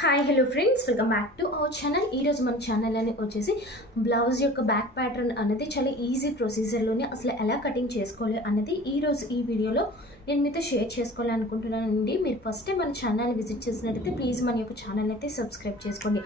Hi hello friends, welcome back to our channel. ఈరోజు మన channel అని వచ్చేసి బ్లౌజ్ యొక్క బ్యాక్ ప్యాటర్న్ అనేది చాలా ఈజీ ప్రొసీజర్లోనే అసలు ఎలా కటింగ్ చేసుకోవాలి అనేది ఈరోజు ఈ వీడియోలో నేను మీతో షేర్ చేసుకోవాలనుకుంటున్నానండి. మీరు ఫస్ట్ టైం మన ఛానల్ విజిట్ చేసినట్టయితే ప్లీజ్ మన యొక్క ఛానల్ అయితే సబ్స్క్రైబ్ చేసుకోండి.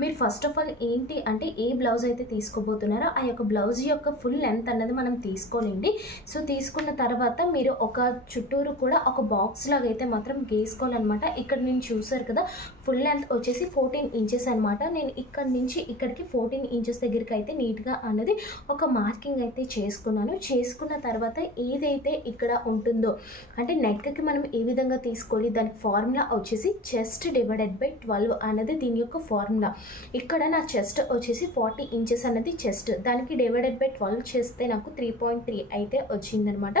మీరు ఫస్ట్ ఆఫ్ ఆల్ ఏంటి అంటే ఏ బ్లౌజ్ అయితే తీసుకోబోతున్నారో ఆ యొక్క బ్లౌజ్ యొక్క ఫుల్ లెంత్ అన్నది మనం తీసుకోవాలండి. సో తీసుకున్న తర్వాత మీరు ఒక చుట్టూరు కూడా ఒక బాక్స్ లాగా అయితే మాత్రం గీసుకోవాలన్నమాట. ఇక్కడ నేను చూసారు కదా, ఫుల్ లెంత్ వచ్చేసి 14 ఇంచెస్ అనమాట. నేను ఇక్కడ నుంచి ఇక్కడికి 14 ఇంచెస్ దగ్గరికి అయితే నీట్గా అనేది ఒక మార్కింగ్ అయితే చేసుకున్నాను. చేసుకున్న తర్వాత ఏదైతే ఇక్కడ ఉంటుందో అంటే నెక్కి మనం ఏ విధంగా తీసుకోవాలి, దానికి ఫార్ములా వచ్చేసి చెస్ట్ డివైడెడ్ బై 12 అనేది దీని యొక్క ఫార్ములా. ఇక్కడ నా చెస్ట్ వచ్చేసి 40 ఇంచెస్ అనేది చెస్ట్, దానికి డివైడెడ్ బై 12 చేస్తే నాకు 3.3 అయితే వచ్చిందనమాట.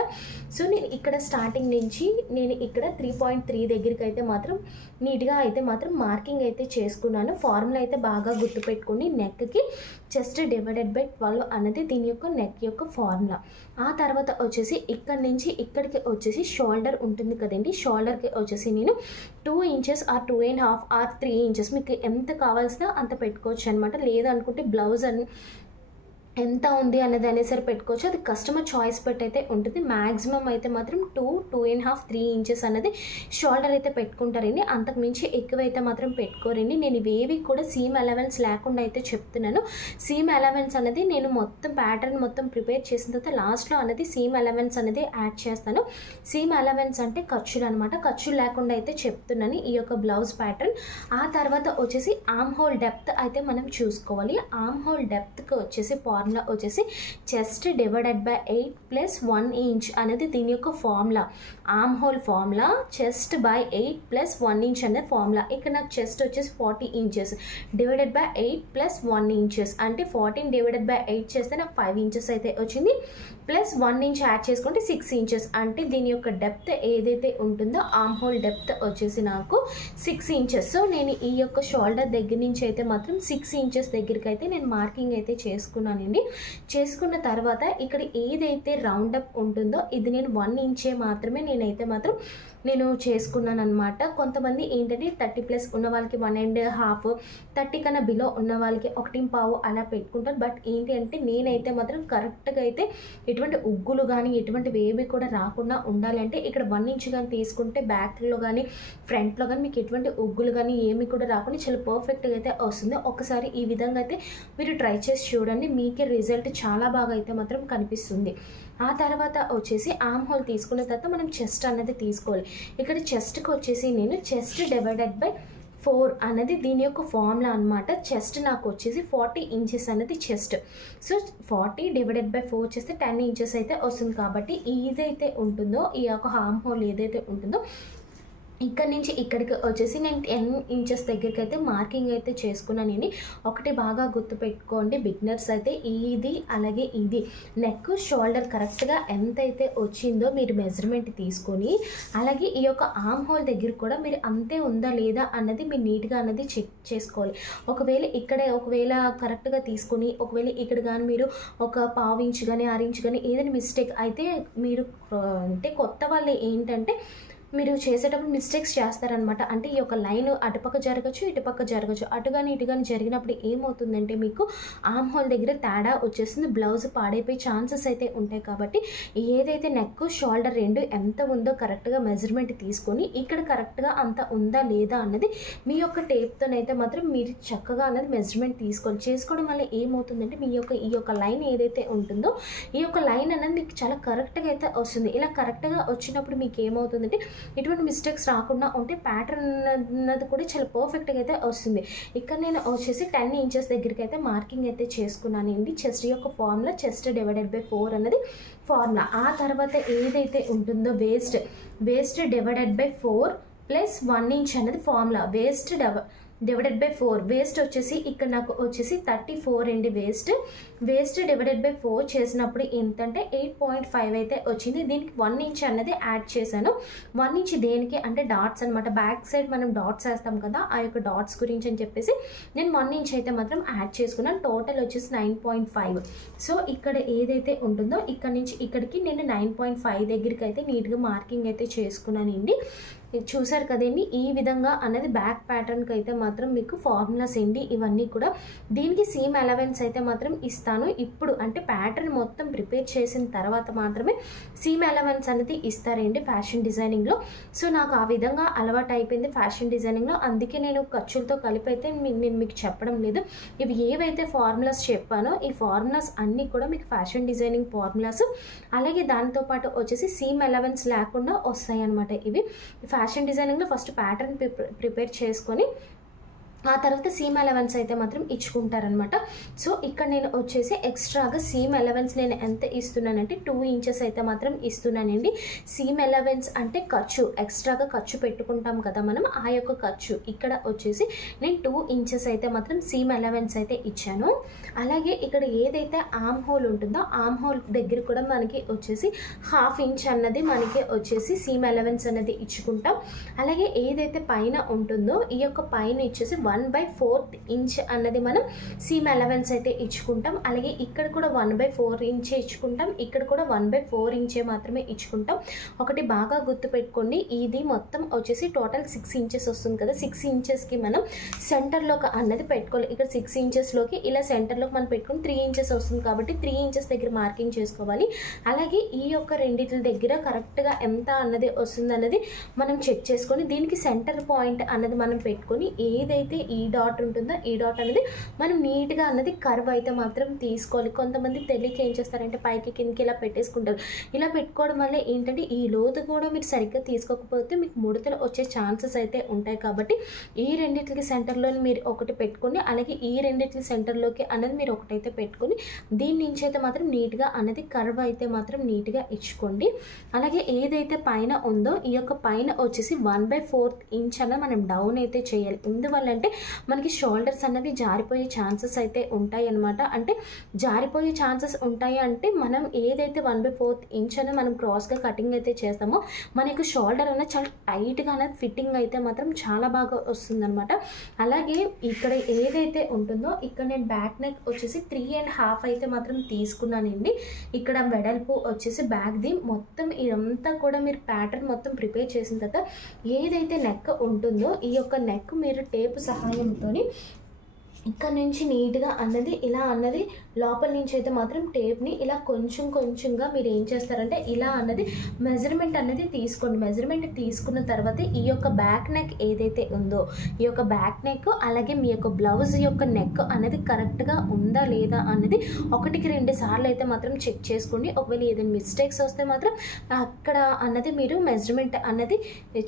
సో నేను ఇక్కడ స్టార్టింగ్ నుంచి నేను ఇక్కడ 3.3 దగ్గరికి అయితే మాత్రం నీట్గా అయితే మాత్రం మార్కింగ్ అయితే చేసుకున్నాను. ఫార్ములా అయితే బాగా గుర్తుపెట్టుకోండి. నెక్కి చెస్ట్ డివైడెడ్ బై 12 అనేది దీని యొక్క నెక్ యొక్క ఫార్ములా. ఆ తర్వాత వచ్చేసి ఇక్కడ నుంచి ఇక్కడికి వచ్చేసి షోల్డర్ ఉంటుంది కదండి, షోల్డర్కి వచ్చేసి నేను 2 ఇంచెస్ ఆర్ 2.5 ఆర్ 3 ఇంచెస్ మీకు ఎంత కావాల్సిన అంత పెట్టుకోవచ్చు అనమాట. లేదనుకుంటే బ్లౌజ్ ఎంత ఉంది అనేది అనేసరి పెట్టుకోవచ్చు. అది కస్టమర్ చాయిస్ బట్టి అయితే ఉంటుంది. మ్యాక్సిమం అయితే మాత్రం 2.5 3 ఇంచెస్ అనేది షోల్డర్ అయితే పెట్టుకుంటారండి. అంతకు మించి ఎక్కువైతే మాత్రం పెట్టుకోరండి. నేను ఇవేవి కూడా సీమ్ అలవెన్స్ లేకుండా అయితే చెప్తున్నాను. సీమ్ అలవెన్స్ అనేది నేను మొత్తం ప్యాటర్న్ మొత్తం ప్రిపేర్ చేసిన తర్వాత లాస్ట్లో అనేది సీమ్ అలవెన్స్ అనేది యాడ్ చేస్తాను. సీమ్ అలవెన్స్ అంటే ఖర్చులు అనమాట. ఖర్చులు లేకుండా అయితే చెప్తున్నాను ఈ యొక్క బ్లౌజ్ ప్యాటర్న్. ఆ తర్వాత వచ్చేసి ఆర్మ్ హోల్ డెప్త్ అయితే మనం చూసుకోవాలి. ఆర్మ్ హోల్ డెప్త్కి వచ్చేసి ఫార్ములా వచ్చేసి chest divided by 8 plus 1 inch అనేది దీని యొక్క formula. Arm whole formula chest by 8 plus 1 inch అనేది ఫార్ములా. ఇక్కడ నాకు చెస్ట్ వచ్చేసి 40 inches divided by 8 plus 1 inches అంటే 14 డివైడెడ్ బై 8 చేస్తే నాకు 5 ఇంచెస్ అయితే వచ్చింది. ప్లస్ 1 ఇంచ్ యాడ్ చేసుకుంటే 6 ఇంచెస్ అంటే దీని యొక్క డెప్త్ ఏదైతే ఉంటుందో ఆర్మ్ హోల్ డెప్త్ వచ్చేసి నాకు 6 ఇంచెస్. సో నేను ఈ యొక్క షోల్డర్ దగ్గర నుంచి అయితే మాత్రం 6 ఇంచెస్ దగ్గరికి అయితే నేను మార్కింగ్ అయితే చేసుకున్నానండి. చేసుకున్న తర్వాత ఇక్కడ ఏదైతే రౌండ్ అప్ ఉంటుందో ఇది నేను 1 ఇంచే మాత్రమే నేను చేసుకున్నాను అనమాట. కొంతమంది ఏంటంటే 30+ ఉన్న వాళ్ళకి 1.5, 30 కన్నా బిలో ఉన్న వాళ్ళకి 1.5 అలా పెట్టుకుంటారు. బట్ ఏంటి అంటే నేనైతే మాత్రం కరెక్ట్గా అయితే ఎటువంటి ఉగ్గులు కానీ ఎటువంటివి ఏవి కూడా రాకుండా ఉండాలి అంటే ఇక్కడ 1 ఇంచ్ కానీ తీసుకుంటే బ్యాక్లో కానీ ఫ్రంట్లో కానీ మీకు ఎటువంటి ఉగ్గులు కానీ ఏమి కూడా రాకుండా చాలా పర్ఫెక్ట్గా అయితే వస్తుంది. ఒకసారి ఈ విధంగా అయితే మీరు ట్రై చేసి చూడండి, మీకే రిజల్ట్ చాలా బాగా అయితే మాత్రం కనిపిస్తుంది. ఆ తర్వాత వచ్చేసి ఆర్మ్ హోల్ తీసుకున్న తర్వాత మనం చెస్ట్ అనేది తీసుకోవాలి. ఇక్కడ చెస్ట్కి వచ్చేసి నేను చెస్ట్ డివైడెడ్ బై 4 అనేది దీని యొక్క ఫార్ములా అనమాట. చెస్ట్ నాకు వచ్చేసి 40 ఇంచెస్ అనేది చెస్ట్. సో 40 డివైడెడ్ బై 4 చేస్తే 10 ఇంచెస్ అయితే వస్తుంది. కాబట్టి ఏదైతే ఉంటుందో ఈ యొక్క ఆర్మ్ హోల్ ఏదైతే ఉంటుందో ఇక్కడ నుంచి ఇక్కడికి వచ్చేసి నేను 10 ఇంచెస్ దగ్గరికి అయితే మార్కింగ్ అయితే చేసుకున్నానండి. ఒకటి బాగా గుర్తుపెట్టుకోండి బిగినర్స్ అయితే, ఇది అలాగే ఇది నెక్ షోల్డర్ కరెక్ట్గా ఎంతైతే వచ్చిందో మీరు మెజర్మెంట్ తీసుకొని అలాగే ఈ యొక్క ఆర్మ్ హోల్ దగ్గర కూడా మీరు అంతే ఉందా లేదా అన్నది మీరు నీట్గా అన్నది చెక్ చేసుకోవాలి. ఒకవేళ కరెక్ట్గా తీసుకొని ఒకవేళ ఇక్కడ కానీ మీరు ఒక 1/2 ఇంచ్ కానీ 6 ఇంచ్ కానీ ఏదైనా మిస్టేక్ అయితే మీరు అంటే కొత్త వాళ్ళు ఏంటంటే మీరు చేసేటప్పుడు మిస్టేక్స్ చేస్తారనమాట. అంటే ఈ యొక్క లైన్ అటుపక్క జరగచ్చు ఇటుపక్క జరగచ్చు, అటు కానీ ఇటు కానీ జరిగినప్పుడు ఏమవుతుందంటే మీకు ఆర్మ్ హోల్ దగ్గర తేడా వచ్చేస్తుంది, బ్లౌజ్ పాడైపోయే ఛాన్సెస్ అయితే ఉంటాయి. కాబట్టి ఏదైతే నెక్ షోల్డర్ రెండు ఎంత ఉందో కరెక్ట్గా మెజర్మెంట్ తీసుకొని ఇక్కడ కరెక్ట్గా అంత ఉందా లేదా అన్నది మీ యొక్క టేప్తోనైతే మాత్రం మీరు చక్కగా అన్నది మెజర్మెంట్ చేసుకోవడం వల్ల ఏమవుతుందంటే మీ యొక్క ఈ యొక్క లైన్ ఏదైతే ఉంటుందో ఈ యొక్క లైన్ అనేది మీకు చాలా కరెక్ట్గా అయితే వస్తుంది. ఇలా కరెక్ట్గా వచ్చినప్పుడు మీకు ఏమవుతుందంటే ఎటువంటి మిస్టేక్స్ రాకుండా ఉంటే ప్యాటర్న్ అన్నది కూడా చాలా పర్ఫెక్ట్గా అయితే వస్తుంది. ఇక్కడ నేను వచ్చేసి 10 ఇంచెస్ దగ్గరికి అయితే మార్కింగ్ అయితే చేసుకున్నానండి. చెస్ట్ యొక్క ఫార్ములా చెస్ట్ డివైడెడ్ బై 4 అన్నది ఫార్ములా. ఆ తర్వాత ఏదైతే ఉంటుందో waist divided by 4 plus 1 inch అనేది formula. Waist divided by 4 waist వచ్చేసి ఇక్కడ నాకు వచ్చేసి 34 అండి. వేస్ట్ డివైడెడ్ బై 4 చేసినప్పుడు ఏంటంటే 8.5 అయితే వచ్చింది. దీనికి 1 ఇంచ్ అన్నది యాడ్ చేశాను. 1 ఇంచ్ దేనికి అంటే డాట్స్ అనమాట. బ్యాక్ సైడ్ మనం డాట్స్ వేస్తాం కదా, ఆ యొక్క డాట్స్ గురించి అని చెప్పేసి నేను 1 ఇంచ్ అయితే మాత్రం యాడ్ చేసుకున్నాను. టోటల్ వచ్చేసి 9.5. సో ఇక్కడ ఏదైతే ఉంటుందో ఇక్కడ నుంచి ఇక్కడికి నేను 9.5 దగ్గరికి అయితే నీట్గా మార్కింగ్ అయితే చేసుకున్నానండి. చూసారు కదండి, ఈ విధంగా అనేది బ్యాక్ ప్యాటర్న్కి అయితే మాత్రం మీకు ఫార్ములాస్ ఏంటి ఇవన్నీ కూడా. దీనికి సీమ్ అలవెన్స్ అయితే మాత్రం ఇస్తాను. ఇప్పుడు అంటే ప్యాటర్న్ మొత్తం ప్రిపేర్ చేసిన తర్వాత మాత్రమే సీమ్ అలవెన్స్ అనేది ఇస్తారండి ఫ్యాషన్ డిజైనింగ్లో. సో నాకు ఆ విధంగా అలవాటు అయిపోయింది ఫ్యాషన్ డిజైనింగ్లో, అందుకే నేను ఖర్చులతో కలిపి అయితే నేను మీకు చెప్పడం లేదు. ఇవి ఏవైతే ఫార్ములాస్ చెప్పానో ఈ ఫార్ములాస్ అన్నీ కూడా మీకు ఫ్యాషన్ డిజైనింగ్ ఫార్ములాస్, అలాగే దాంతోపాటు వచ్చేసి సీమ్ అలవెన్స్ లేకుండా వస్తాయి అన్నమాట. ఇవి ఫ్యాషన్ డిజైనింగ్లో ఫస్ట్ ప్యాటర్న్ ప్రిపేర్ చేసుకొని ఆ తర్వాత సీమ్ అలవెన్స్ అయితే మాత్రం ఇచ్చుకుంటారనమాట. సో ఇక్కడ నేను వచ్చేసి ఎక్స్ట్రాగా సీమ్ అలవెన్స్ నేను ఎంత ఇస్తున్నానంటే 2 ఇంచెస్ అయితే మాత్రం ఇస్తున్నానండి. సీమ్ అలవెన్స్ అంటే ఖర్చు, ఎక్స్ట్రాగా ఖర్చు పెట్టుకుంటాం కదా మనం, ఆ యొక్క ఖర్చు. ఇక్కడ వచ్చేసి నేను 2 ఇంచెస్ అయితే మాత్రం సీమ్ అలవెన్స్ అయితే ఇచ్చాను. అలాగే ఇక్కడ ఏదైతే ఆమ్ హోల్ ఉంటుందో ఆమ్ హోల్ దగ్గర కూడా మనకి వచ్చేసి 1/2 ఇంచ్ అన్నది మనకి వచ్చేసి సీమ్ అలవెన్స్ అనేది ఇచ్చుకుంటాం. అలాగే ఏదైతే పైన ఉంటుందో ఈ యొక్క పైన ఇచ్చేసి 1/4 ఇంచ్ అన్నది మనం సీమ్ అలవెన్స్ అయితే ఇచ్చుకుంటాం. అలాగే ఇక్కడ కూడా 1/4 ఇంచే ఇచ్చుకుంటాం, ఇక్కడ కూడా 1/4 ఇంచే మాత్రమే ఇచ్చుకుంటాం. ఒకటి బాగా గుర్తుపెట్టుకోండి, ఇది మొత్తం వచ్చేసి టోటల్ 6 ఇంచెస్ వస్తుంది కదా, 6 ఇంచెస్కి మనం సెంటర్లోకి అన్నది పెట్టుకోవాలి. ఇక్కడ 6 ఇంచెస్లోకి ఇలా సెంటర్లోకి మనం పెట్టుకుని 3 ఇంచెస్ వస్తుంది కాబట్టి 3 ఇంచెస్ దగ్గర మార్కింగ్ చేసుకోవాలి. అలాగే ఈ యొక్క రెండిట్ల దగ్గర కరెక్ట్గా ఎంత అన్నది వస్తుంది అన్నది మనం చెక్ చేసుకొని దీనికి సెంటర్ పాయింట్ అన్నది మనం పెట్టుకొని ఏదైతే ఈ డాట్ ఉంటుందో ఈ డాట్ అనేది మనం నీట్గా అన్నది కర్వ్ అయితే మాత్రం తీసుకోవాలి. కొంతమంది తెలియక ఏం చేస్తారంటే పైకి కిందకి ఇలా పెట్టేసుకుంటారు. ఇలా పెట్టుకోవడం వల్ల ఏంటంటే ఈ లోతు కూడా మీరు సరిగ్గా తీసుకోకపోతే మీకు ముడతలు వచ్చే ఛాన్సెస్ అయితే ఉంటాయి. కాబట్టి ఈ రెండింటికి సెంటర్లో మీరు ఒకటి పెట్టుకొని అలాగే ఈ రెండింటికి సెంటర్లోకి అనేది మీరు ఒకటైతే పెట్టుకొని దీని నుంచి అయితే మాత్రం నీట్గా అన్నది కర్వ్ అయితే మాత్రం నీట్గా ఇచ్చుకోండి. అలాగే ఏదైతే పైన ఉందో ఈ యొక్క పైన వచ్చేసి 1/4 ఇంచ్ అన్న మనం డౌన్ అయితే చేయాలి. ఎందువల్ల అంటే మనకి షోల్డర్స్ అన్నవి జారిపోయే ఛాన్సెస్ అయితే ఉంటాయి అన్నమాట. అంటే జారిపోయే ఛాన్సెస్ ఉంటాయి అంటే మనం ఏదైతే 1/4 ఇంచ్ అనేది మనం క్రాస్గా కటింగ్ అయితే చేస్తామో మనకు షోల్డర్ అనేది చాలా టైట్గా అనేది ఫిట్టింగ్ అయితే మాత్రం చాలా బాగా వస్తుందన్నమాట. అలాగే ఇక్కడ ఏదైతే ఉంటుందో ఇక్కడ నేను బ్యాక్ నెక్ వచ్చేసి 3.5 అయితే మాత్రం తీసుకున్నానండి. ఇక్కడ వెడల్పు వచ్చేసి బ్యాక్ది మొత్తం ఇదంతా కూడా మీరు ప్యాటర్న్ మొత్తం ప్రిపేర్ చేసిన తర్వాత ఏదైతే నెక్ ఉంటుందో ఈ యొక్క నెక్ మీరు టేప్ సహాయంతో ఇక్కడ నుంచి నీట్గా అన్నది ఇలా అన్నది లోపల నుంచి అయితే మాత్రం టేప్ని ఇలా కొంచెం కొంచెంగా మీరు ఏం చేస్తారంటే ఇలా అన్నది మెజర్మెంట్ అనేది తీసుకోండి. మెజర్మెంట్ తీసుకున్న తర్వాత ఈ యొక్క బ్యాక్ నెక్ ఏదైతే ఉందో ఈ యొక్క బ్యాక్ నెక్ అలాగే మీ యొక్క బ్లౌజ్ యొక్క నెక్ అనేది కరెక్ట్గా ఉందా లేదా అన్నది 1-2 సార్లు అయితే మాత్రం చెక్ చేసుకోండి. ఒకవేళ ఏదైనా మిస్టేక్స్ వస్తే మాత్రం అక్కడ అన్నది మీరు మెజర్మెంట్ అన్నది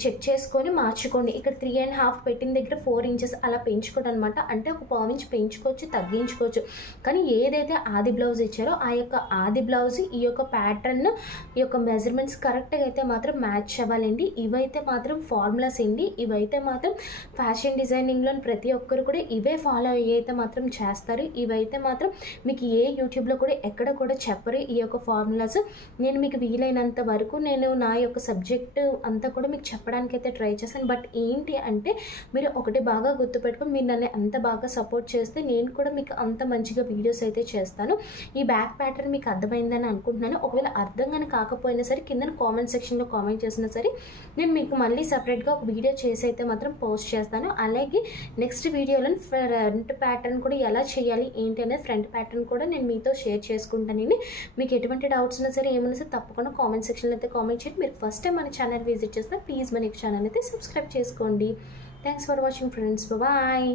చెక్ చేసుకొని మార్చుకోండి. ఇక్కడ 3.5 పెట్టిన దగ్గర 4 ఇంచెస్ అలా పెంచుకోండి అనమాట. అంటే ఒక 1/4 ఇంచ్ పెంచుకోవచ్చు తగ్గించుకోవచ్చు. కానీ ఏదైతే ఆది బ్లౌజ్ ఇచ్చారో ఆ యొక్క ఆది బ్లౌజ్ ఈ యొక్క ప్యాటర్న్ ఈ యొక్క మెజర్మెంట్స్ కరెక్ట్గా అయితే మాత్రం మ్యాచ్ అవ్వాలండి. ఇవైతే మాత్రం ఫార్ములాస్ అండి. ఇవైతే మాత్రం ఫ్యాషన్ డిజైనింగ్లో ప్రతి ఒక్కరు కూడా ఇవే ఫాలో అయ్యైతే మాత్రం చేస్తారు. ఇవైతే మాత్రం మీకు ఏ యూట్యూబ్లో కూడా ఎక్కడ కూడా చెప్పరు ఈ యొక్క ఫార్ములాస్. నేను మీకు వీలైనంత వరకు నేను నా యొక్క సబ్జెక్టు అంతా కూడా మీకు చెప్పడానికి అయితే ట్రై చేస్తాను. బట్ ఏంటి అంటే మీరు ఒకటి బాగా గుర్తుపెట్టుకొని మీరు నన్ను ఎంత బాగా సపోర్ట్ చేస్తే నేను కూడా మీకు అంత మంచిగా వీడియోస్ అయితే చేస్తాను. ఈ బ్యాక్ ప్యాటర్న్ మీకు అర్థమైందని అనుకుంటున్నాను. ఒకవేళ అర్థం కానీ కాకపోయినా సరే కింద కామెంట్ సెక్షన్లో కామెంట్ చేసినా సరే నేను మీకు మళ్ళీ సపరేట్గా ఒక వీడియో చేసి అయితే మాత్రం పోస్ట్ చేస్తాను. అలాగే నెక్స్ట్ వీడియోలో ఫ్రంట్ ప్యాటర్న్ కూడా ఎలా చేయాలి ఏంటి అనేది ఫ్రంట్ ప్యాటర్న్ కూడా నేను మీతో షేర్ చేసుకుంటానండి. మీకు ఎటువంటి డౌట్స్ ఉన్నా సరే ఏమైనా సరే తప్పకుండా కామెంట్ సెక్షన్లో అయితే కామెంట్ చేయండి. మీరు ఫస్ట్ టైం మన ఛానల్ విజిట్ చేస్తే ప్లీజ్ మన ఛానల్ అయితే సబ్స్క్రైబ్ చేసుకోండి. Thanks for watching friends. Bye.